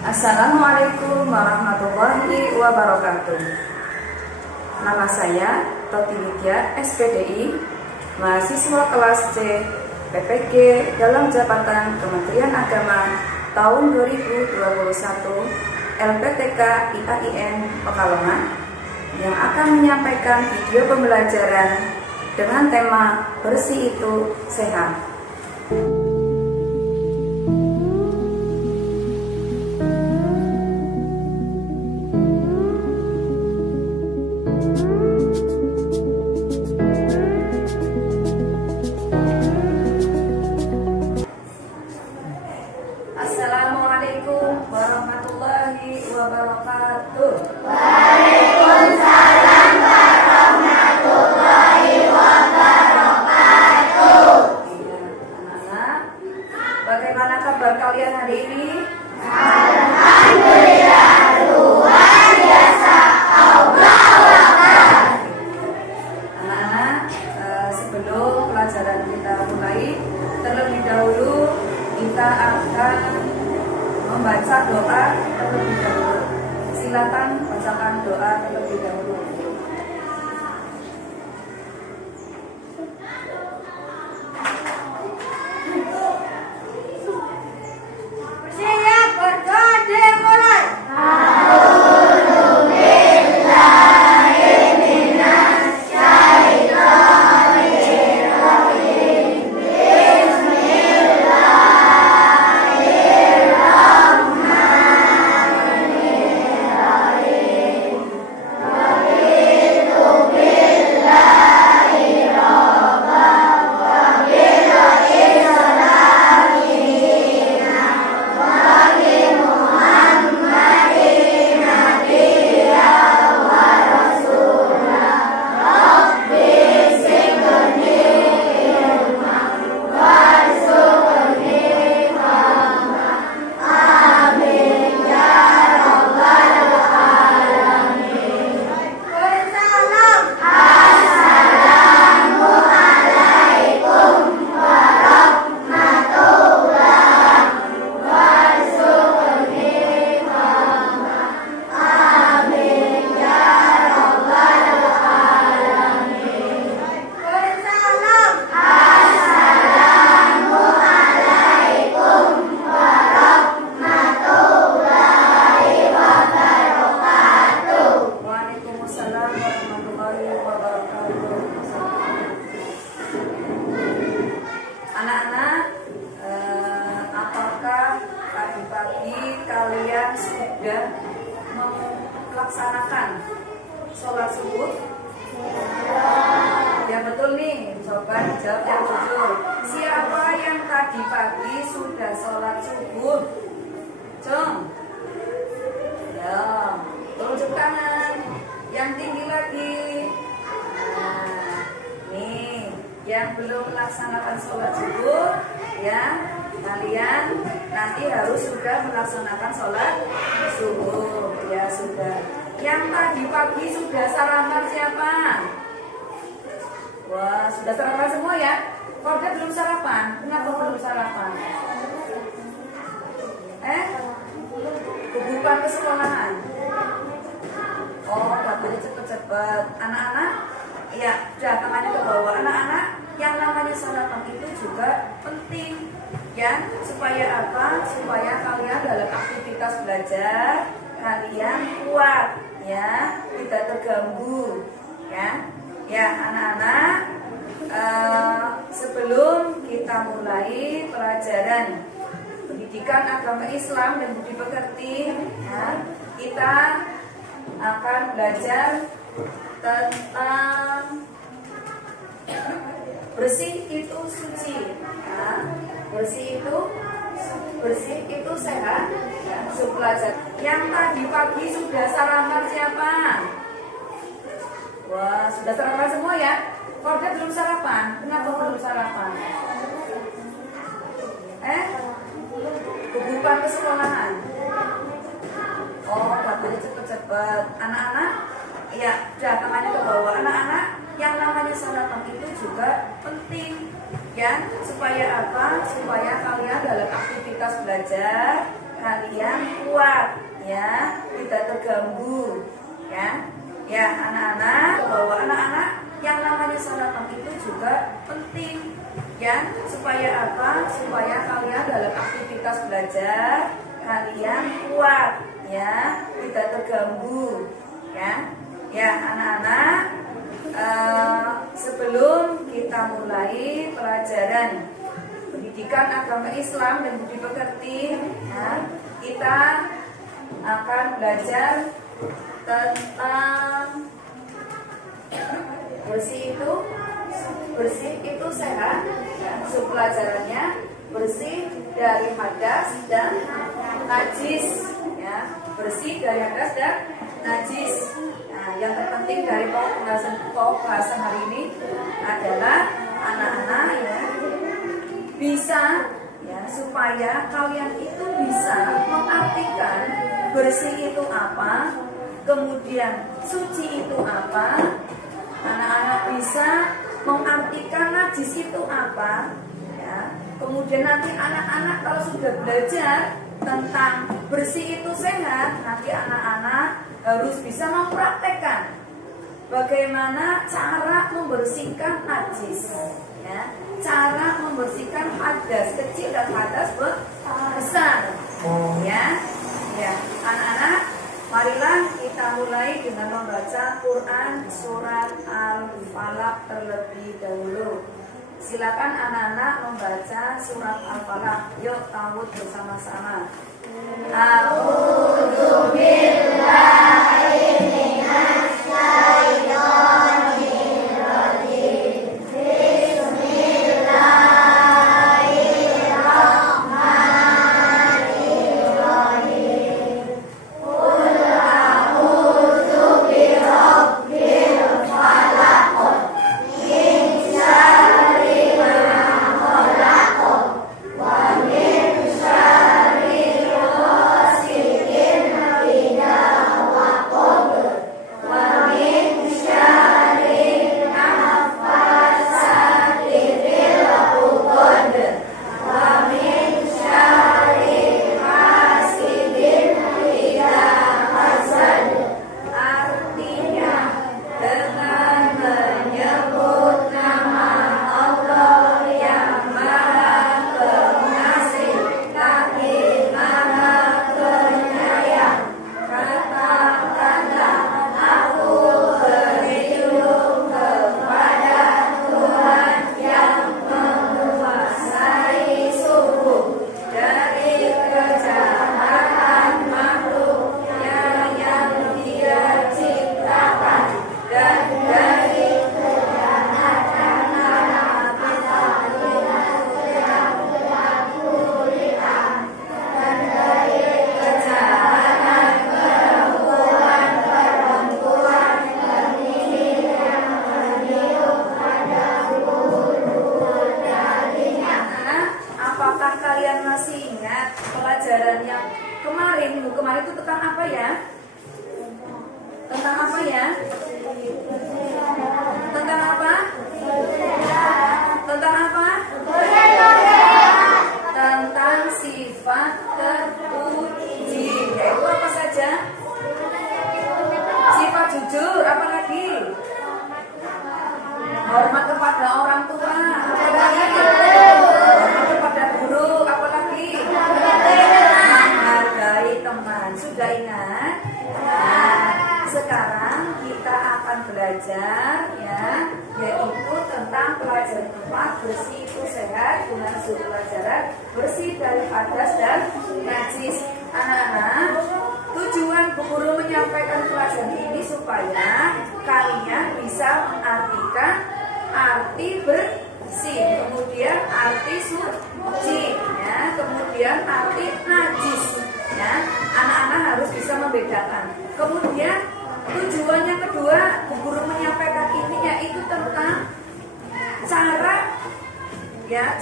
Assalamualaikum warahmatullahi wabarakatuh. Nama saya Toti Widya, SPDI, mahasiswa kelas C PPG dalam jabatan Kementerian Agama tahun 2021 LPTK IAIN Pekalongan yang akan menyampaikan video pembelajaran dengan tema bersih itu sehat. Assalamualaikum warahmatullahi wabarakatuh. Waalaikumsalam warahmatullahi wabarakatuh. Iya, anak-anak, bagaimana kabar kalian hari ini? Alhamdulillah, luar biasa. Anak-anak, sebelum pelajaran kita mulai, terlebih dahulu kita akan membaca doa terlebih dahulu. Silakan bacakan doa terlebih dahulu. Siap, berdoa dimulai. Waalaikumsalam warahmatullahi wabarakatuh. Anak-anak, apakah tadi pagi kalian sudah melaksanakan sholat subuh? Ya betul nih, coba dijawab yang jujur. Siapa yang tadi pagi sudah sholat subuh? Cung. Ya, tunjuk kanan. Yang tinggi lagi. Nah, nih, yang belum melaksanakan sholat subuh, ya, kalian nanti harus sudah melaksanakan sholat subuh. Ya sudah. Yang tadi pagi sudah sarapan siapa? Wah, sudah sarapan semua ya? Korda belum sarapan. Kenapa belum sarapan? Kebutuhan ke sekolahan. Oh, katanya cepet-cepet. Anak-anak, ya, udah tangannya ke bawah. Anak-anak, yang namanya sarapan itu juga penting, ya. Supaya apa? Supaya kalian dalam aktivitas belajar kalian kuat, ya, tidak terganggu, ya. Ya, anak-anak, sebelum kita mulai pelajaran pendidikan agama Islam dan budi pekerti, ya, kita akan belajar tentang bersih itu suci, ya. bersih itu sehat, ya. Belajar. Yang tadi pagi sudah sarapan siapa? Wah, sudah sarapan semua ya? Korda belum sarapan. Kenapa belum sarapan? Kebutuhan ke sekolahan. Oh, katanya cepet-cepet. Anak-anak, ya, udah tangannya ke bawah. Anak-anak, yang namanya sarapan itu juga penting, Ya, supaya apa? Supaya kalian dalam aktivitas belajar kalian kuat, ya, tidak terganggu, ya. Ya, anak-anak, bahwa anak-anak yang namanya sarapan itu juga penting, ya. Supaya apa? Supaya kalian dalam aktivitas belajar kalian kuat, ya, tidak terganggu, ya. Ya, anak-anak, sebelum kita mulai pelajaran pendidikan agama Islam dan budi pekerti, ya, kita akan belajar tentang bersih itu sehat, ya. Pelajarannya bersih dari hadas dan najis, ya. Bersih dari hadas dan najis. Nah, yang terpenting dari pokok bahasa hari ini adalah anak-anak, ya, bisa, ya, supaya kalian itu bisa mengartikan bersih itu apa, kemudian suci itu apa. Anak-anak bisa mengartikan najis itu apa, ya. Kemudian nanti anak-anak kalau sudah belajar tentang bersih itu sehat, nanti anak-anak harus bisa mempraktekkan bagaimana cara membersihkan najis, ya, cara membersihkan hadas kecil dan hadas besar, ya. Ya, anak-anak, marilah kita mulai dengan membaca Quran surat Al-Falaq terlebih dahulu. Silakan anak-anak membaca surat Al-Falaq. Yuk, tawud bersama-sama. A'udzu billahi minasy syaithanir rajim. Bismillahirrahmanirrahim. Qul a'udzu birabbil falaq min syarri ma khalaq wa min syarri ghasiqin idza waqab wa min syarri naffasati fil 'uqad wa min syarri hasidin idza hasad. Artinya, dengan menyebut nama Allah yang Maha Pengasih lagi Maha Penyayang, katakanlah, aku berlindung kepada Tuhan yang menguasai subuh dari kejahatan makhluknya yang Dia ciptakan dan dari kejahatan anak dan dari kejahatan perempuan pemilih yang meniup pada bulu darinya. Apakah kalian masih ingat pelajaran yang kemarin? Minggu kemarin itu tentang apa ya? Tentang apa ya? Tentang apa? Tentang apa? Tentang sifat terpuji. Yaitu apa saja? Sifat jujur, apa lagi? Hormat kepada orang tua, apa lagi? Hormat kepada guru, apa lagi? Menghargai teman. Sudah ingat? Nah, sekarang kita akan belajar, ya, yaitu tentang pelajaran 4, bersih itu sehat, dengan sudut pelajaran bersih dari hadas dan najis. Anak-anak, tujuan Bu Guru menyampaikan pelajaran ini supaya kalian bisa mengartikan arti bersih, kemudian arti suci, ya, kemudian arti najis, ya. Anak-anak harus bisa membedakan. Kemudian tujuan yang kedua Bu Guru menyampaikan ini yaitu tentang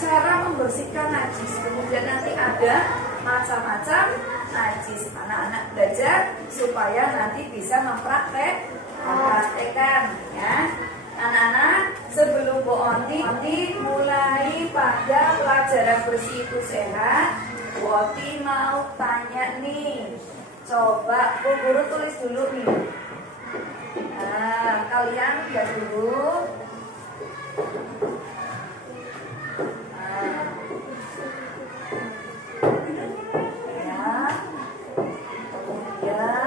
cara membersihkan najis. Kemudian nanti ada macam-macam najis. Anak-anak belajar supaya nanti bisa mempraktekkan, ya. Anak-anak, sebelum Bu Onti mulai pada pelajaran bersih itu sehat, Bu Onti mau tanya nih. Coba Bu Guru tulis dulu nih. Nah, kalian lihat dulu. Nah. Ya.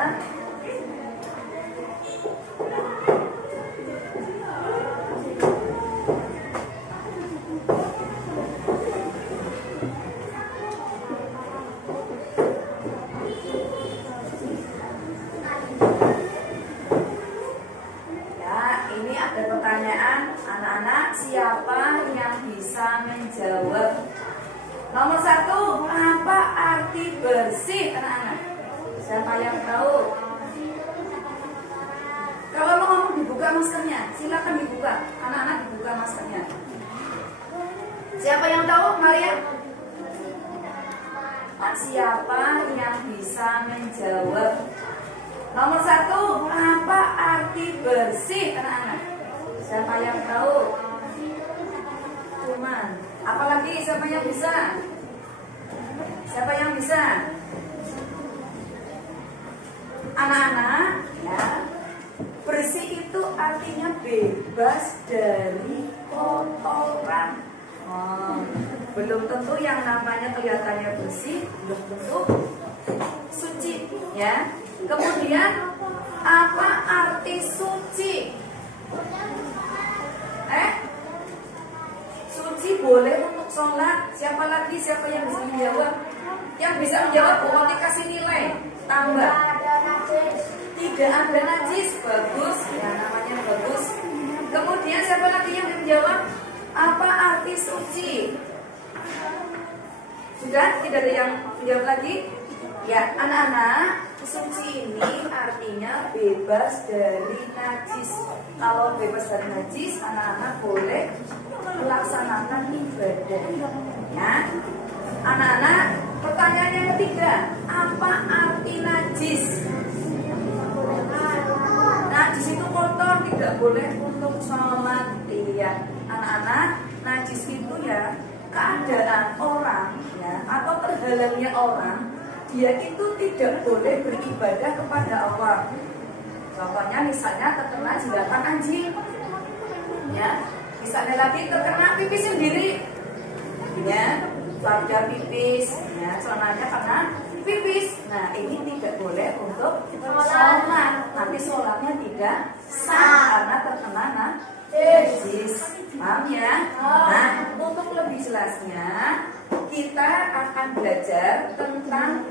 Kemudian siapa yang bisa menjawab? Nomor 1, apa arti bersih, anak-anak? Siapa yang tahu? Kalau mau ngomong dibuka maskernya, silakan dibuka. Anak-anak dibuka maskernya. Siapa yang tahu, Maria? Siapa yang bisa menjawab? Nomor 1, apa arti bersih, anak-anak? Siapa yang tahu? Cuman, apalagi siapa yang bisa? Siapa yang bisa? Anak-anak, ya. Bersih itu artinya bebas dari kotoran. Belum tentu yang namanya kelihatannya bersih, belum tentu suci, ya. Kemudian, apa arti suci? Suci boleh untuk sholat. Siapa lagi? Siapa yang bisa menjawab? Yang bisa menjawab, Bu Onti kasih nilai tambah. Tidak ada najis. Bagus, ya namanya bagus. Kemudian siapa lagi yang menjawab? Apa arti suci? Sudah? Tidak ada yang menjawab lagi? Ya, anak-anak, suci ini artinya bebas dari najis. Kalau bebas dari najis, anak-anak boleh melaksanakan ibadah. Ya, anak-anak, pertanyaan yang ketiga, apa arti najis? Najis itu kotor, tidak boleh untuk sholat. Iya, anak-anak, najis itu ya keadaan orang, ya, atau terhalangnya orang. Dia itu tidak boleh beribadah kepada Allah. Contohnya misalnya terkena jilatan anjing, ya. Misalnya lagi terkena pipis sendiri, ya, pada pipis, ya, celananya kena pipis. Nah, ini tidak boleh untuk sholat. Nanti sholatnya tidak sah karena terkena najis. Paham ya? Nah, untuk lebih jelasnya, kita akan belajar tentang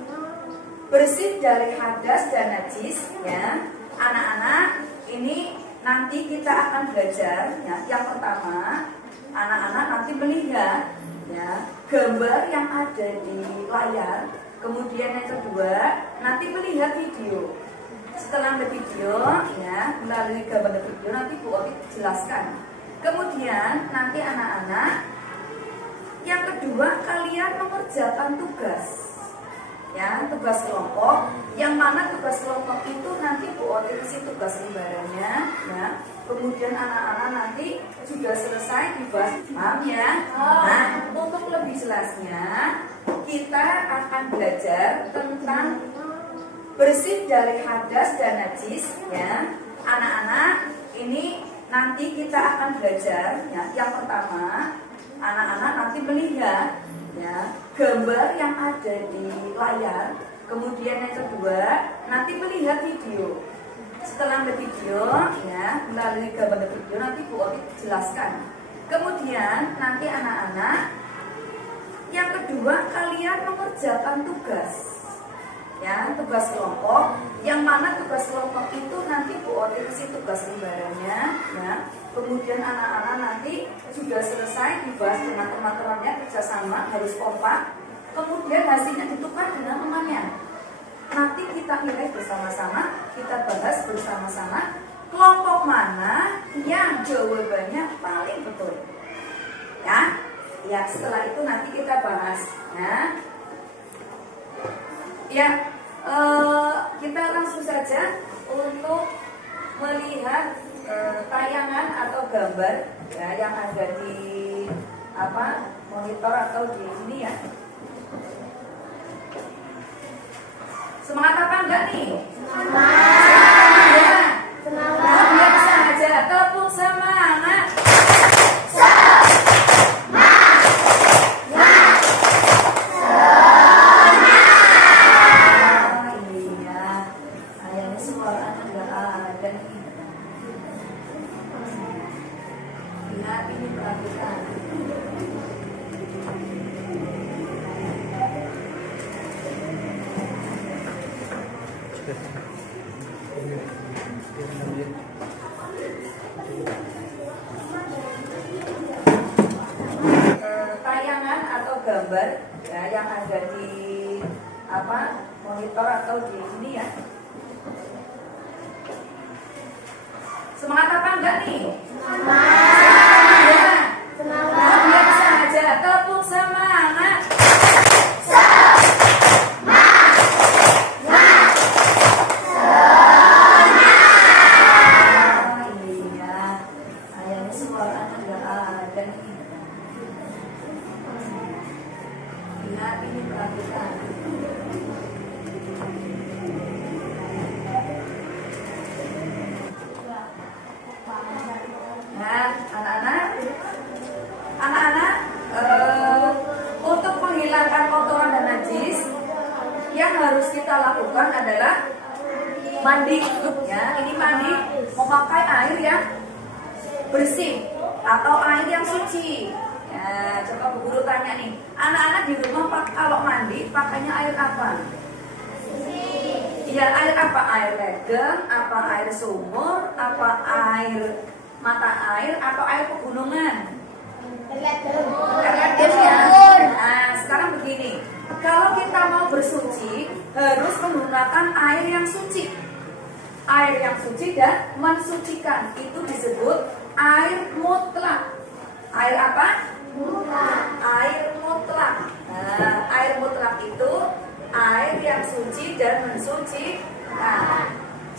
bersih dari hadas dan najis, ya. Anak-anak, ini nanti kita akan belajar, ya. Yang pertama, anak-anak nanti melihat, ya, gambar yang ada di layar. Kemudian yang kedua, nanti melihat video. Setelah melihat video, ya, melalui gambar dan video nanti Bu Onti jelaskan. Kemudian nanti anak-anak, yang kedua kalian mengerjakan tugas, ya, tugas kelompok. Yang mana tugas kelompok itu nanti Bu Onti kasih tugas lembarannya, ya. Kemudian anak-anak nanti sudah selesai dibahas, paham ya? Nah, untuk lebih jelasnya kita akan belajar tentang bersih dari hadas dan najis, ya. Anak-anak, ini nanti kita akan belajar, ya. Yang pertama, anak-anak nanti melihat, ya, gambar yang ada di layar. Kemudian yang kedua, nanti melihat video. Setelah melihat video, ya, melalui gambar dan video nanti Bu Onti jelaskan. Kemudian nanti anak-anak, yang kedua kalian mengerjakan tugas, ya, tugas kelompok. Yang mana tugas kelompok itu nanti Bu Onti kasih tugas lembarannya, ya. Kemudian anak-anak nanti sudah selesai dibahas dengan teman-temannya, kerjasama, harus kompak. Kemudian hasilnya ditukar dengan temannya. Nanti kita nilai bersama-sama, kita bahas bersama-sama kelompok mana yang jawabannya paling betul. Ya, ya, setelah itu nanti kita bahas. Kita langsung saja untuk melihat tayangan atau gambar ya yang ada di monitor atau di sini ya. Semangat apa enggak nih? Semangat. Semangat. Biasa aja tepuk semangat. Tayangan atau gambar ya yang ada di monitor atau di sini ya. Semangat apa enggak nih? Semangat. Semangat. Biasa aja tepuk semangat. Nah, anak-anak, untuk menghilangkan kotoran dan najis yang harus kita lakukan adalah mandi. Ya, ini mandi memakai air yang bersih atau air yang suci. Ya, coba Bu Guru tanya nih, anak-anak di rumah kalau mandi pakainya air apa? Iya, air apa? Air ledeng, apa air sumur, apa air mata air, atau air pegunungan? Air ledeng ya. Nah, sekarang begini, kalau kita mau bersuci harus menggunakan air yang suci. Air yang suci dan mensucikan itu disebut air mutlak. Air apa? Mutlak. Air mutlak. Nah, air mutlak itu air yang suci dan mensucikan.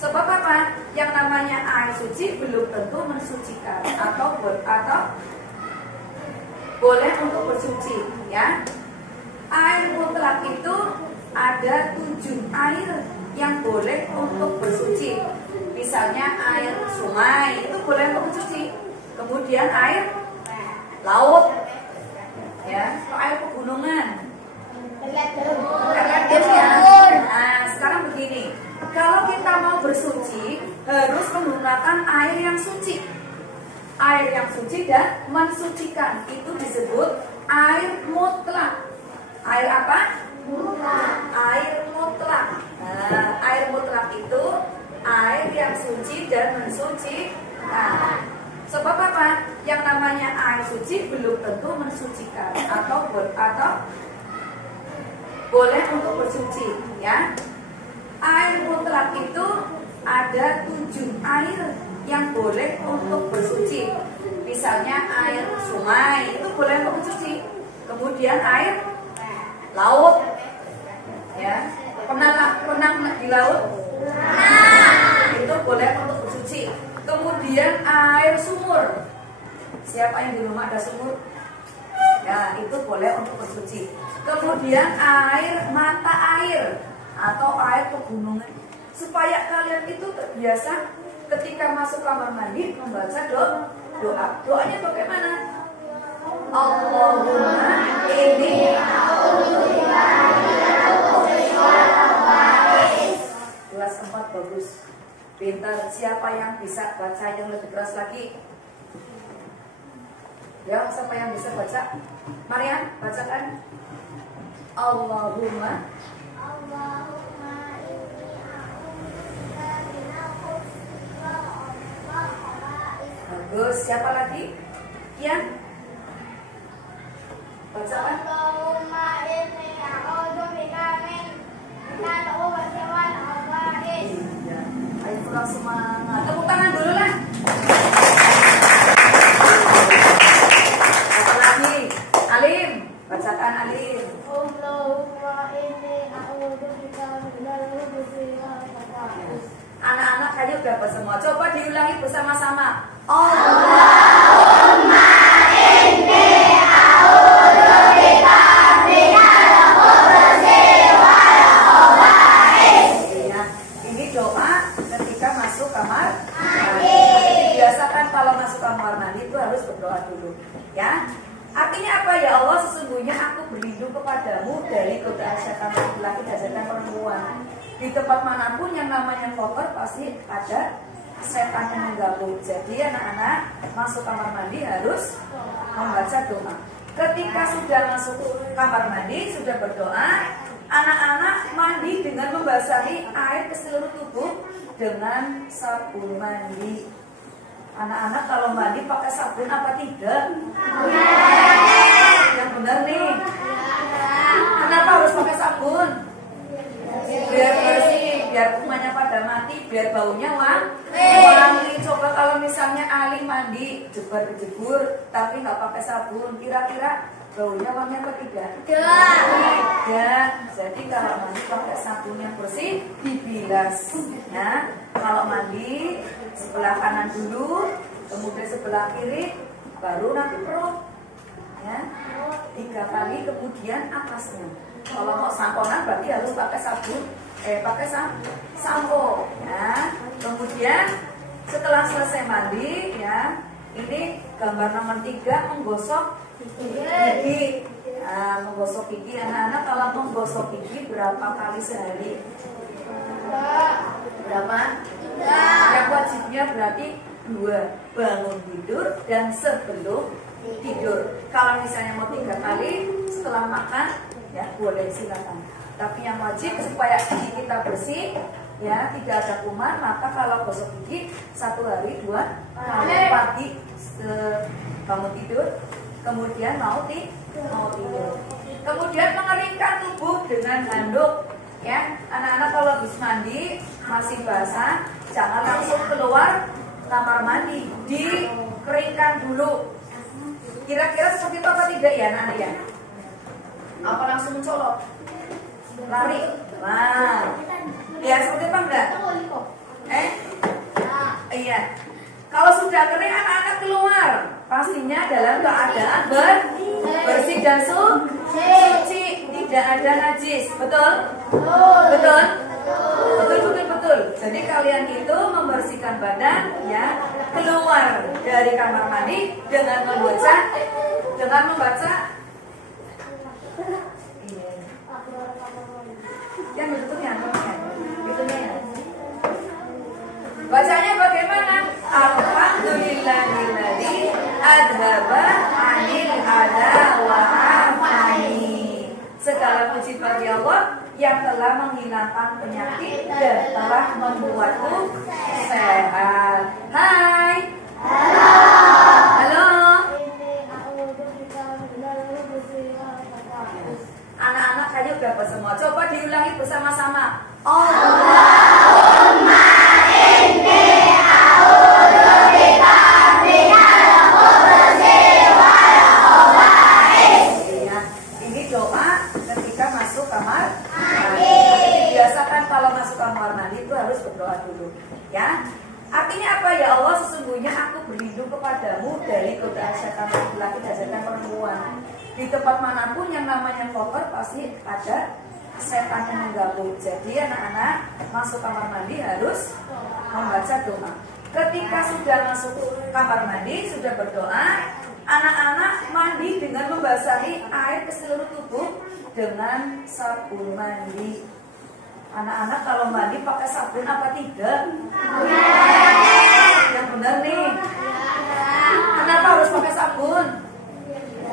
Sebab apa? Yang namanya air suci belum tentu mensucikan atau boleh untuk bersuci, ya. Air mutlak itu ada 7 air yang boleh untuk bersuci. Misalnya air sungai itu boleh untuk bersuci. Kemudian air laut, ya, atau air pegunungan. Nah, sekarang begini, kalau kita mau bersuci harus menggunakan air yang suci. Air yang suci dan mensucikan itu disebut air mutlak. Air apa? Mutlak. Air mutlak. Nah, air mutlak itu air yang suci dan mensucikan. Sebab apa? Yang namanya air suci belum tentu mensucikan atau boleh untuk bersuci, ya. Air mutlak itu ada 7 air yang boleh untuk bersuci. Misalnya air sungai itu boleh untuk bersuci. Kemudian air laut, ya. Pernah di laut? Itu boleh untuk bersuci. Kemudian air sumur. Siapa yang di rumah ada sumur? Ya, itu boleh untuk bersuci. Kemudian air mata air atau air pegunungan. Supaya kalian itu terbiasa ketika masuk kamar mandi membaca doa. Doanya bagaimana? Allahumma inni kelas 4 bagus. Pintar. Siapa yang bisa baca yang lebih keras lagi? Ya, siapa yang bisa baca? Marian, bacakan. Allahumma bagus. Siapa lagi? Ya, bacakan. Allahumma inni a'udzubika min al-khubuthi wal khaba'ith. Iya. Ayo kurang semangat. Tepuk tangan dulu lah. Apa lagi? Alim, bacakan Alim. Allahumma inni a'udzubika min al-khubuthi wal khaba'ith. Anak-anak ayo dapat semua. Coba diulangi bersama-sama. Allahumma inni a'udzubika minal khubuthi wal khaba'is. Ya, ini doa ketika masuk kamar mandi. Biasakan kalau masuk kamar mandi itu harus berdoa dulu, ya. Artinya apa? Ya Allah, sesungguhnya aku berlindung kepadamu dari godaan setan laki-laki dan setan perempuan. Di tempat manapun yang namanya kotor pasti ada setan yang mengganggu. Jadi anak-anak masuk kamar mandi harus membaca doa. Ketika sudah masuk kamar mandi, sudah berdoa, anak-anak mandi dengan membasahi air ke seluruh tubuh dengan sabun mandi. Anak-anak kalau mandi pakai sabun apa tidak? Yang benar nih. Kenapa harus pakai sabun? Biar bersih, biar kumannya pada mati, biar baunya wangi. Coba kalau misalnya Ali mandi jebur-jebur tapi nggak pakai sabun, kira-kira baunya wangi apa tidak? Tidak. Jadi kalau mandi pakai sabun yang bersih, dibilas. Nah, kalau mandi sebelah kanan dulu, kemudian sebelah kiri, baru nanti perut. Ya, 3 kali, kemudian atasnya. Kalau mau samponan berarti harus pakai sabun, pakai sampo. Ya, kemudian setelah selesai mandi, ya, ini gambar nomor 3 menggosok gigi. Nah, menggosok gigi, anak-anak kalau menggosok gigi berapa kali sehari? Berapa? Yang wajibnya berarti 2, bangun tidur dan sebelum tidur. Kalau misalnya mau 3 kali setelah makan, ya boleh, silakan. Tapi yang wajib supaya gigi kita bersih, ya tidak ada kuman, maka kalau gosok gigi 1 hari 2 kali, pagi bangun tidur, kemudian mau tidur. Kemudian mengeringkan tubuh dengan handuk. Ya, anak-anak kalau habis mandi masih basah, jangan langsung keluar kamar mandi, dikeringkan dulu. Kira-kira seperti itu apa tidak ya anak-anak ya? Apa langsung mencolok? Lari? Nah, ya seperti apa enggak? Iya. Kalau sudah kering anak-anak keluar, pastinya dalam keadaan bersih dan suci, tidak ada najis, betul? Betul? Betul. Jadi kalian itu membersihkan badan, ya, keluar dari kamar mandi dengan membaca yang betulnya, ya. Bacanya bagaimana? Alhamdulillahilladzi adhaba 'anil adha wa 'afani. Segala puji bagi Allah yang telah menghilangkan penyakit dan telah membuatku sehat. Hai. Halo. Anak-anak ayo dapat semua. Coba diulangi bersama-sama. Allahumma inni a'udzubika minal khubuthi wal khaba'is. Ya, ini doa ketika masuk kamar mandi. Biasakan kalau masuk kamar mandi itu harus berdoa dulu, ya. Artinya apa? Ya Allah, sesungguhnya aku berlindung kepadamu dari godaan setan laki-laki dan setan perempuan. Di tempat manapun yang namanya kotor pasti ada setan yang mengganggu. Jadi anak-anak masuk kamar mandi harus membaca doa. Ketika sudah masuk kamar mandi, sudah berdoa, anak-anak mandi dengan membasahi air ke seluruh tubuh dengan sabun mandi. Anak-anak kalau mandi pakai sabun apa tidak? Yang benar nih. Kenapa harus pakai sabun?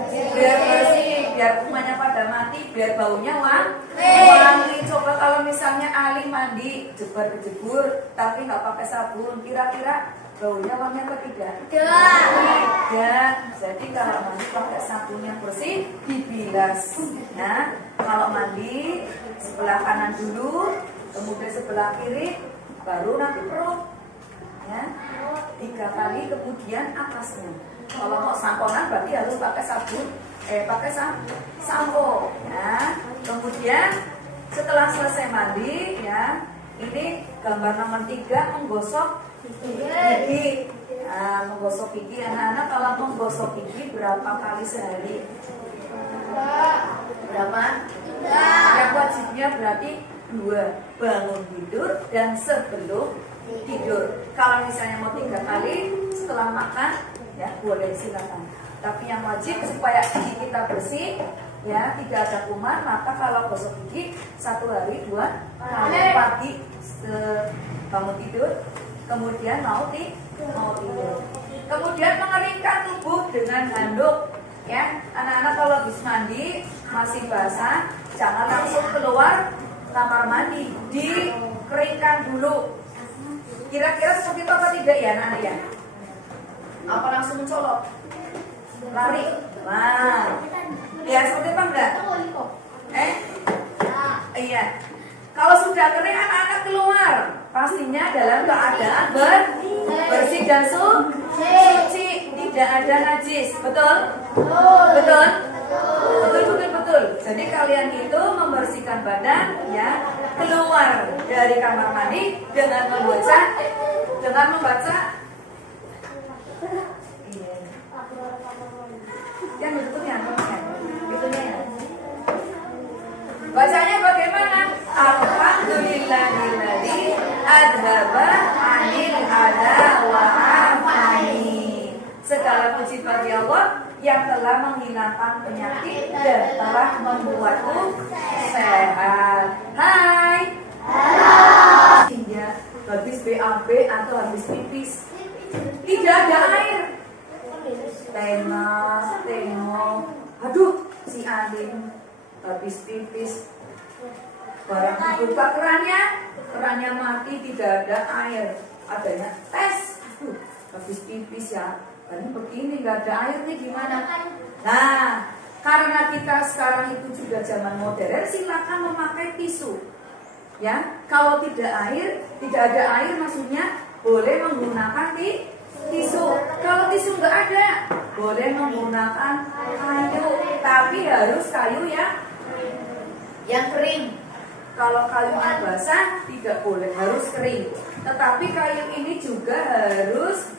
Biar bersih, biar kumannya pada mati, biar baunya wangi. Coba kalau misalnya Ali mandi jebur-jebur tapi nggak pakai sabun, kira-kira baunya wangi apa tidak? Tidak. Jadi kalau mandi pakai sabun yang bersih, dibilas. Nah, kalau mandi sebelah kanan dulu, kemudian sebelah kiri, baru nanti perut. Ya, 3 kali, kemudian atasnya. Kalau mau samponan berarti harus pakai sabun, pakai sampo. Ya, kemudian setelah selesai mandi, ya, Ini gambar nomor 3 menggosok gigi. Nah, menggosok gigi, anak-anak kalau menggosok gigi berapa kali sehari? Berapa? Yang wajibnya berarti 2, bangun tidur dan sebelum tidur. Kalau misalnya mau 3 kali setelah makan, ya boleh silakan. Tapi yang wajib supaya gigi kita bersih, ya tidak ada kuman, maka kalau gosok gigi 1 hari 2 kali, pagi bangun tidur, kemudian mau tidur. Kemudian mengeringkan tubuh dengan handuk. Ya, anak-anak kalau habis mandi masih basah, jangan langsung keluar kamar mandi, dikeringkan dulu. Kira-kira seperti itu apa tidak ya anak-anak ya? Apa langsung mencolok? Lari? Nah, ya seperti apa enggak? Iya. Kalau sudah kering anak-anak keluar, pastinya dalam keadaan bersih dan suci, tidak ada najis. Betul? Betul? Betul. Jadi kalian itu membersihkan badan, ya, keluar dari kamar mandi dengan membaca yang betulnya, ya. Bacanya bagaimana? Alhamdulillahilladzi adhaba 'anil adha wa 'afani. Segala puji bagi Allah yang telah menghilangkan penyakit dan telah membuatku sehat. Hai. Iya, habis BAB atau habis pipis tidak ada air. Tengok. Aduh, si Adin habis pipis. Barang dibuka kerannya mati, tidak ada air. Adanya tes. Habis pipis ya. Ini begini, nggak ada air nih gimana? Nah, karena kita sekarang itu juga zaman modern, silakan memakai tisu. Ya, kalau tidak ada air maksudnya boleh menggunakan tisu. Kalau tisu nggak ada, boleh menggunakan kayu, tapi harus kayu yang kering. Kalau kayunya basah tidak boleh, harus kering. Tetapi kayu ini juga harus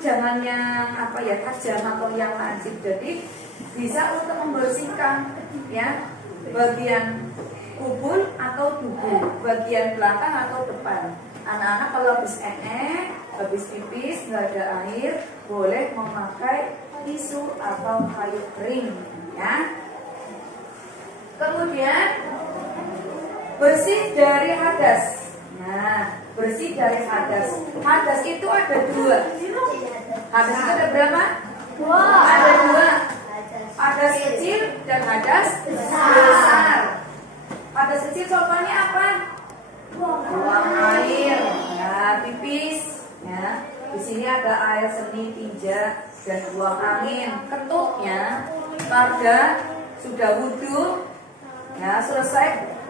jangan yang tajam atau yang lancip. Jadi bisa untuk membersihkan ya bagian kubul atau tubuh, bagian belakang atau depan. Anak-anak kalau habis pipis nggak ada air, boleh memakai tisu atau kayu kering ya. Kemudian bersih dari hadas. Nah, bersih dari hadas. Hadas itu ada 2. Hadas itu ada berapa? 2. Ada 2. Hadas kecil dan hadas besar. Hadas kecil contohnya apa? Buang air. Ya, pipis. Ya, di sini ada air seni, tinja, dan buang angin. Ketutnya pada sudah wudhu. Ya, selesai.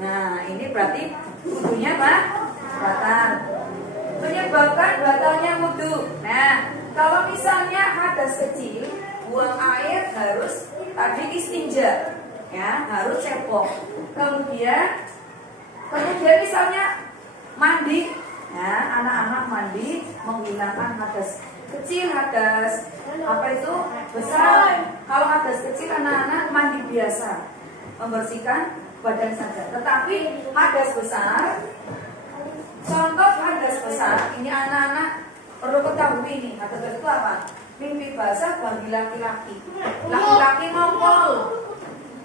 Nah, ini berarti wudhunya batal. Menyebabkan batalnya wudhu. Nah, kalau misalnya hadas kecil, buang air harus tadi istinja, ya, harus cebok. Kemudian misalnya mandi, ya, anak-anak mandi menghilangkan hadas kecil, hadas besar. Kalau hadas kecil anak-anak mandi biasa, membersihkan badan saja. Tetapi hadas besar, contoh hadas besar, ini anak-anak perlu ketahui nih, hadas besar itu apa? Mimpi basah bagi laki-laki. Laki-laki ngompol,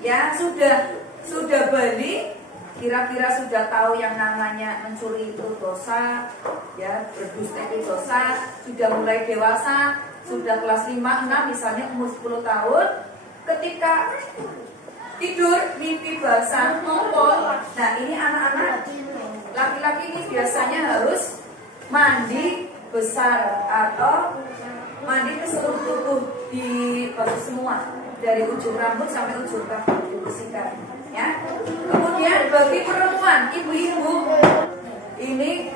ya sudah balik, kira-kira sudah tahu yang namanya mencuri itu dosa, ya, berdusta itu dosa, sudah mulai dewasa, sudah kelas 5, 6 misalnya umur 10 tahun, ketika tidur mimpi basah ngompol. Nah, ini anak-anak laki-laki ini biasanya harus mandi besar atau mandi ke seluruh tubuh, dibasuh semua dari ujung rambut sampai ujung kaki, dibersihkan ya. Kemudian bagi perempuan, ibu-ibu, ini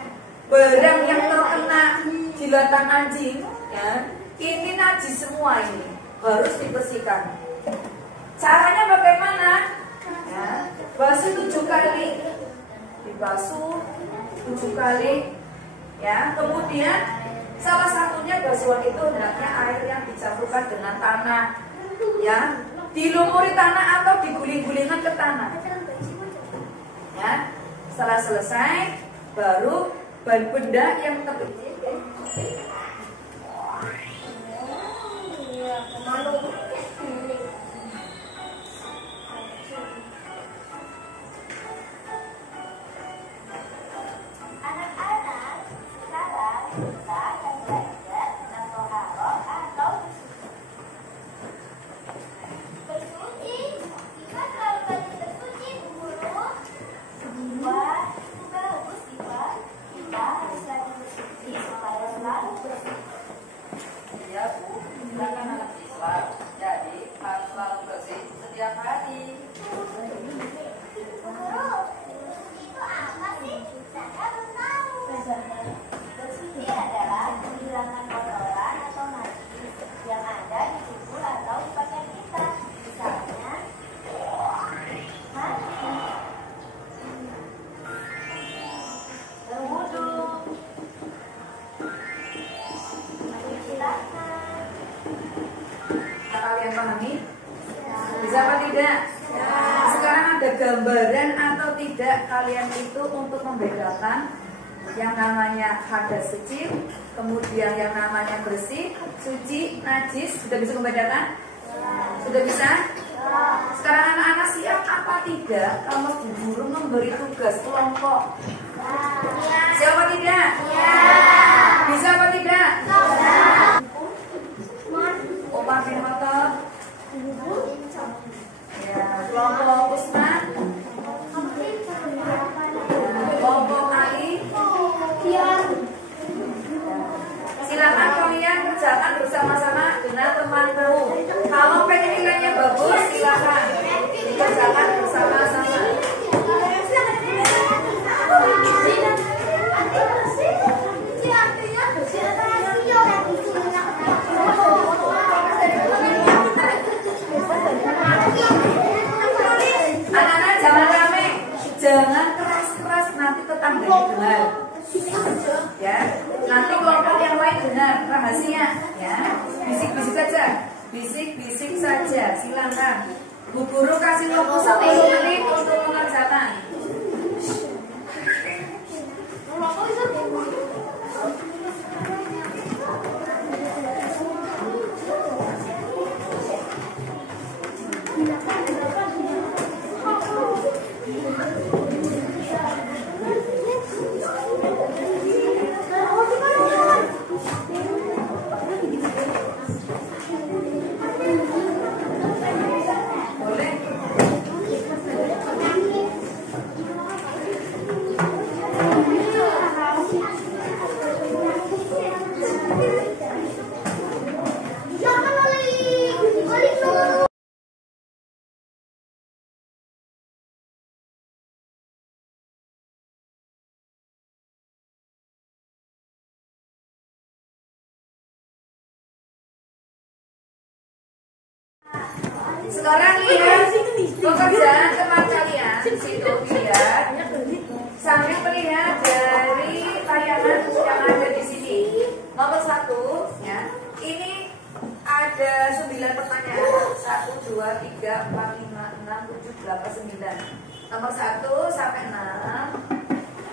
barang yang terkena jilatan anjing ya, ini najis semua, ini harus dibersihkan. Caranya bagaimana? Ya, basuh 7 kali, dibasuh 7 kali ya. Kemudian salah satunya basuhan itu hendaknya air yang dicampurkan dengan tanah ya, dilumuri tanah atau diguling-gulingkan ke tanah ya. Setelah selesai baru benda yang terkecil gambaran atau tidak kalian itu untuk membedakan yang namanya hadas kecil, kemudian yang namanya bersih, suci, najis. Sudah bisa membedakan? Sudah bisa? Sekarang anak-anak siap apa tidak kalau Bu Guru memberi tugas kelompok? Siapa tidak? Bisa apa tidak? Opa bin Khattab? Ya, kelompok Usman, kelompok Ali. Silakan kalian kerjakan bersama-sama dengan temanmu. Kalau pengen nilainya bagus, silakan dikerjakan bersama-sama. Anak-anak jangan rame, jangan keras-keras, nanti tetangganya dengar. Ya, nanti kelompok yang lain dengar, rahasia. Ya, bisik-bisik saja, bisik-bisik saja. Silakan. Bu Guru kasih waktu 10 menit untuk mengerjakan. Sekarang lihat pekerjaan teman kalian. Situ lihat sambil melihat dari tayangan yang ada di sini. Nomor 1 ya. Ini ada 9 pertanyaan. 1, 2, 3, 4, 5, 6, 7, 8, 9. Nomor 1 sampai 6.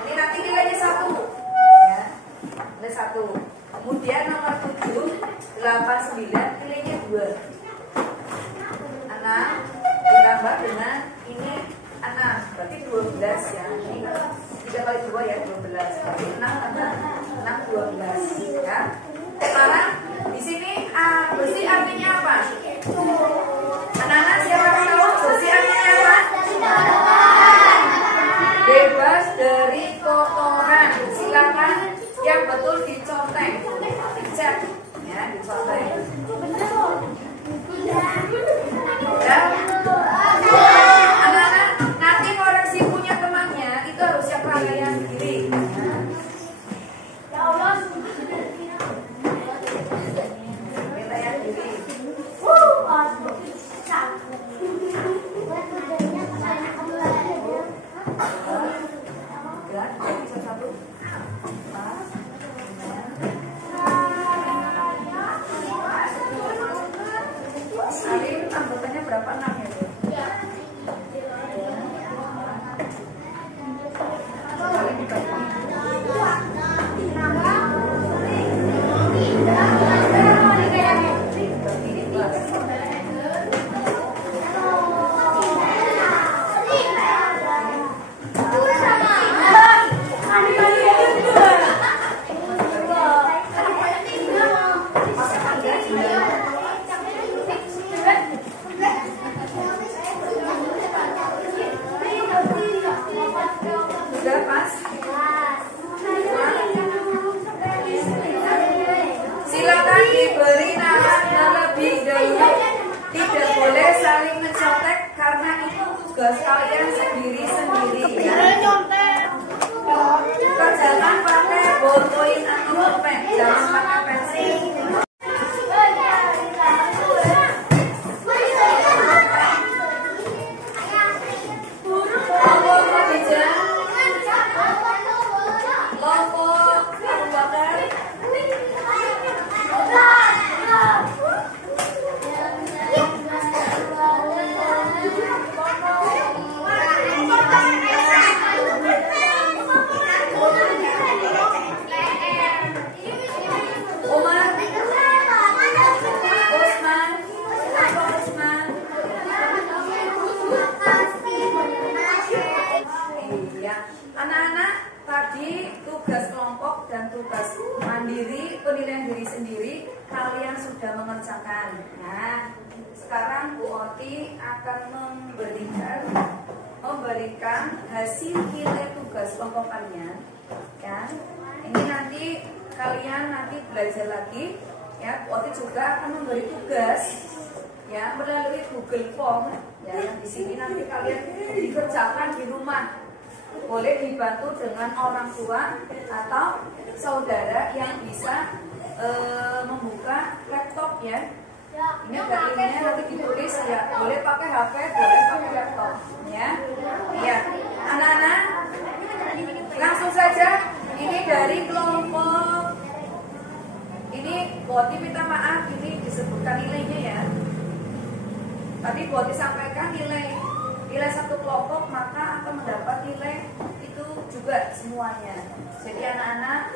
Ini nanti nilainya 1 ya. Nilai 1. Kemudian nomor 7, 8, 9 nilainya 2. 6 ditambah dengan ini 6 berarti 12 ya. Ini 3 kali 2 ya 12. Berarti 6 tambah 6 12 ya. Sekarang di sini bersih artinya apa? Anak-anak siapa yang tahu bersih artinya apa? Bebas dari kotoran. Silakan yang betul dicontek, dicek ya, dicontek. Ya. Anak-anak, nanti koreksi punya temannya itu harus siap rangkaian sendiri. Ya Allah, rangkaian diri. ya. Anak-anak, tadi tugas kelompok dan tugas mandiri penilaian diri sendiri kalian sudah mengerjakan. Nah, sekarang Bu Oti akan memberikan hasil nilai tugas kelompok kalian. Ya, ini nanti kalian belajar lagi. Ya, Bu Oti juga akan memberi tugas ya melalui Google Form. Ya, yang di sini nanti kalian dikerjakan di rumah. Boleh dibantu dengan orang tua atau saudara yang bisa membuka laptop ya. Ini ini nanti ditulis ya. Boleh pakai HP, boleh pakai laptop ya. Iya. Anak-anak, langsung saja. Ini dari kelompok. Ini Boti minta maaf, ini disebutkan nilainya ya. Tadi Boti sampaikan nilai satu kelompok maka akan mendapat nilai itu juga semuanya. Jadi anak-anak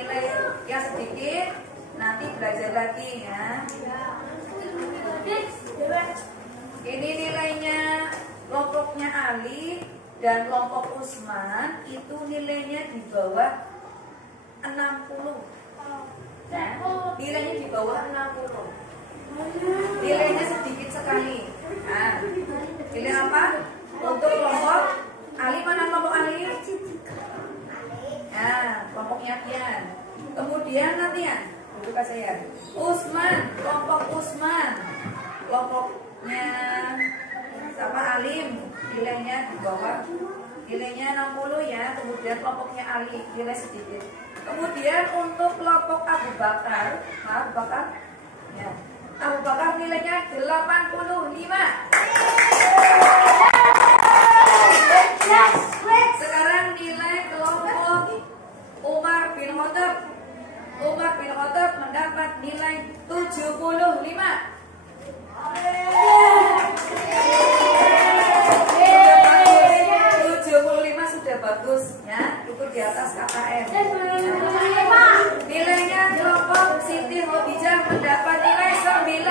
nilai yang sedikit nanti belajar lagi ya. Ini nilainya kelompoknya Ali dan kelompok Usman itu nilainya di bawah 60. Nah, nilainya di bawah 60. Nilainya sedikit sekali. Nah, pilih apa? Untuk kelompok Ali, mana kelompok Ali? Nah, kelompoknya Pian. Kemudian nanti ya, buka saya. Usman, kelompok Usman. Kelompoknya sama Alim, nilainya di bawah. Nilainya 60 ya. Kemudian kelompoknya Ali, nilai sedikit. Kemudian untuk kelompok Abu Bakar, ya. Abu Bakar nilainya 85. Sekarang nilai kelompok Umar bin Khattab. Umar bin Khattab mendapat nilai 75. Sudah bagus ya, itu di atas KKM. Nilainya kelompok Siti Khadijah mendapat nilai 93.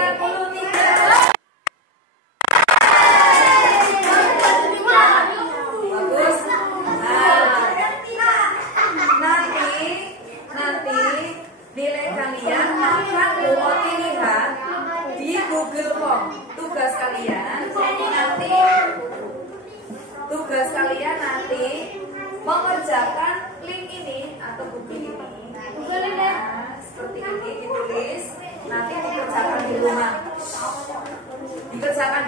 Bagus. Nanti nilai kalian akan Bu Oti lihat di Google Form. Tugas kalian nanti mengerjakan link ini atau Google ini. Nah, seperti ini ditulis, nanti dikerjakan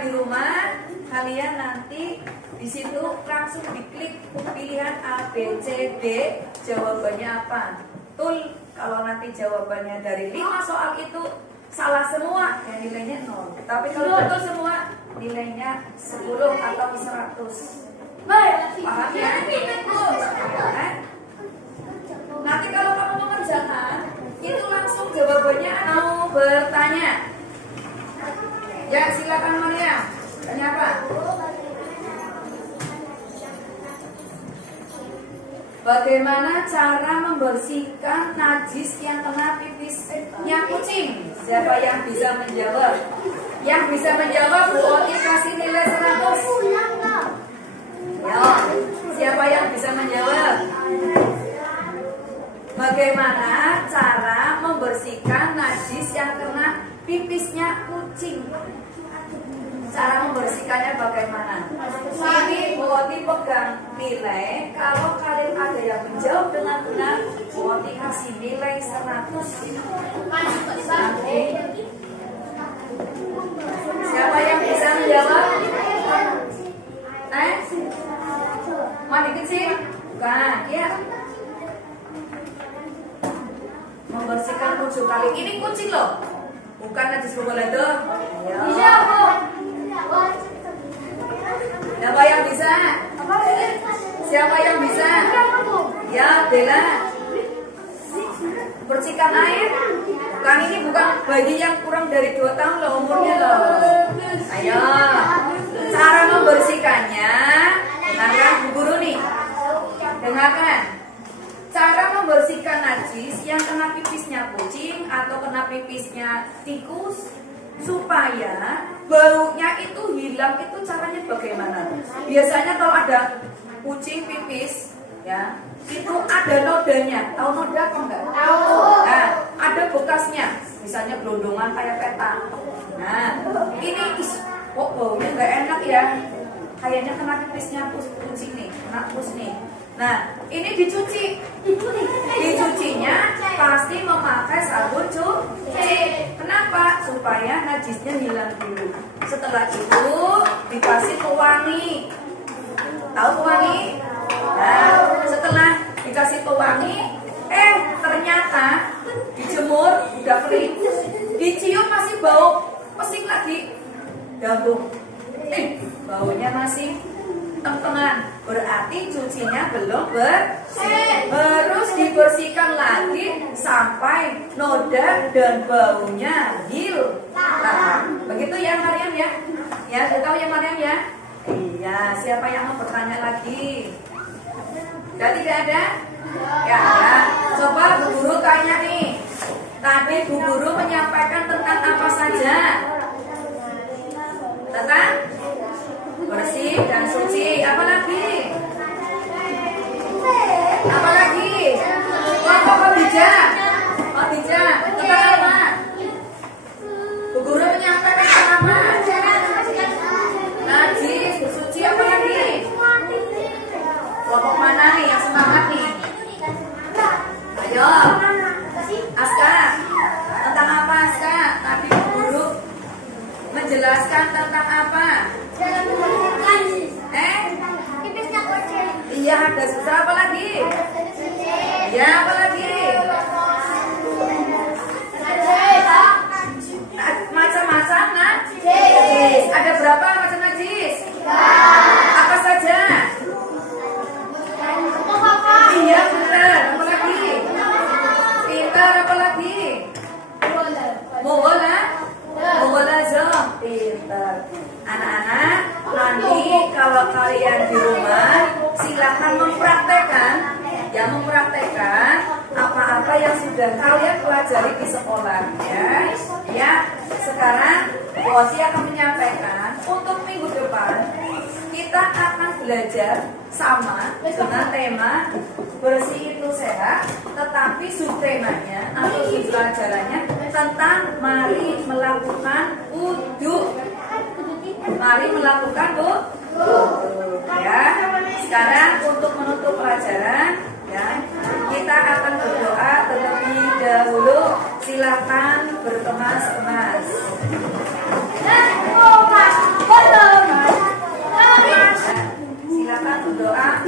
di rumah. Kalian nanti di situ langsung diklik pilihan A, B, C, D, jawabannya apa. Betul, kalau nanti jawabannya dari 5 soal itu salah semua, ya nilainya 0. Tapi kalau betul semua, nilainya 10 atau 100. Paham ya? Nanti kalau kamu mengerjakan, itu langsung jawabannya mau bertanya. Ya, silakan Maria. Tanya apa? Bagaimana cara membersihkan najis yang kena pipisnya kucing? Siapa yang bisa menjawab? Yang bisa menjawab, Bu Oti kasih nilai 100. Ya, siapa yang bisa menjawab? Bagaimana cara membersihkan najis yang kena pipisnya kucing? Cara membersihkannya bagaimana? Ini Bu Oti pegang nilai. Kalau kalian ada yang menjawab dengan benar, Bu Oti kasih nilai 100. Siapa yang bisa menjawab? Mandi kecil? Bukan, ya. Membersihkan 7 kali. Ini kucing loh, bukan najis bola itu. Bisa, Bu. Siapa yang bisa? Siapa yang bisa? Ya, Bella. Bersihkan air. Kan ini bukan bayi yang kurang dari 2 tahun loh umurnya loh. Ayo. Cara membersihkannya, dengarkan Bu Guru nih. Dengarkan. Cara membersihkan najis yang kena pipisnya kucing atau kena pipisnya tikus supaya baunya itu hilang, itu caranya bagaimana? Biasanya kalau ada kucing pipis ya, itu ada nodanya. Tahu noda apa enggak? Tahu. Nah, ada bekasnya, misalnya gelondongan kayak peta. Nah, ini kok baunya nggak enak ya? Kayaknya kena pipisnya kucing nih, kena pus nih. Nah, ini dicuci. Dicucinya pasti memakai sabun cuci. Kenapa? Supaya najisnya hilang dulu. Setelah itu dikasih pewangi. Tahu pewangi? Nah, setelah dikasih pewangi, ternyata dijemur udah kering, dicium masih bau pesing lagi, gabung. Baunya masih teng-tengan, berarti cucinya belum bersih. Harus dibersihkan lagi sampai noda dan baunya hilang. Begitu ya Maryam ya? Ya, sudah tahu ya Maryam ya? Iya, siapa yang mau bertanya lagi? Sudah tidak ada? Ya ada. Coba Bu Guru tanya nih. Tadi Bu Guru menyampaikan tentang apa saja? Tentang bersih dan suci. Apa lagi? Apa lagi? Apa bijak? Oh bijak. Tentang apa? Bu Guru menyampaikan tentang apa? Najis, bersuci, apa lagi? Kelompok mana nih yang semangat nih? Ayo, Aska. Tentang apa Aska? Tadi Bu Guru menjelaskan tentang apa? Iya, ada susah. Apa lagi? Ya, apa lagi? Macam-macam najis. Ada berapa macam najis? Apa saja? Iya, benar. Apa lagi? Pintar. Apa lagi? Muwalazah. Pintar. Anak-anak, nanti kalau kalian di rumah silakan mempraktekkan apa-apa yang sudah kalian pelajari di sekolah ya. Sekarang Wati akan menyampaikan untuk minggu depan kita akan belajar sama dengan tema bersih itu sehat, tetapi subtemanya atau subpelajarannya tentang mari melakukan wudu. Mari melakukan wudu ya. Sekarang untuk menutup pelajaran ya, kita akan berdoa terlebih dahulu. Silakan berkemas-kemas. Silakan berdoa.